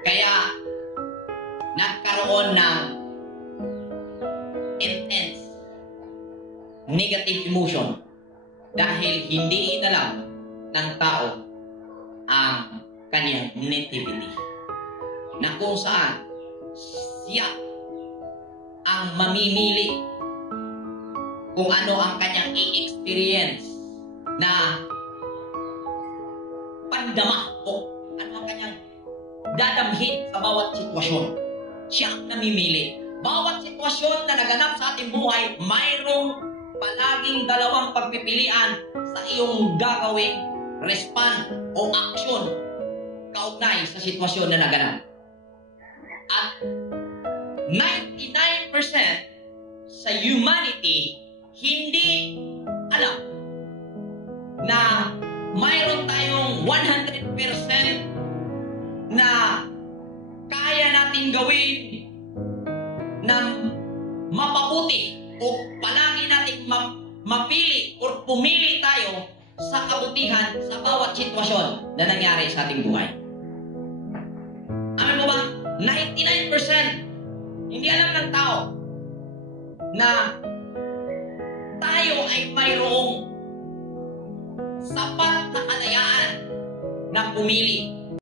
Kaya nagkaroon ng intense negative emotion dahil hindi inalam ng tao ang kanyang nativity, na kung saan siya ang mamimili kung ano ang kanyang i-experience na pandama o ano ang kanyang dadamhin sa bawat sitwasyon. Siya ang namimili. Bawat sitwasyon na naganap sa ating buhay, mayroong palaging dalawang pagpipilian sa iyong gagawing respond o action kaugnay sa sitwasyon na naganap. At 99% sa humanity hindi alam na mayroon tayong 100% na kaya natin gawin ng mapabuti o palagi nating mapili o pumili tayo sa kabutihan sa bawat sitwasyon na nangyari sa ating buhay. Alam mo ba? 99% hindi alam ng tao na tayo ay mayroong sapat na kalayaan na pumili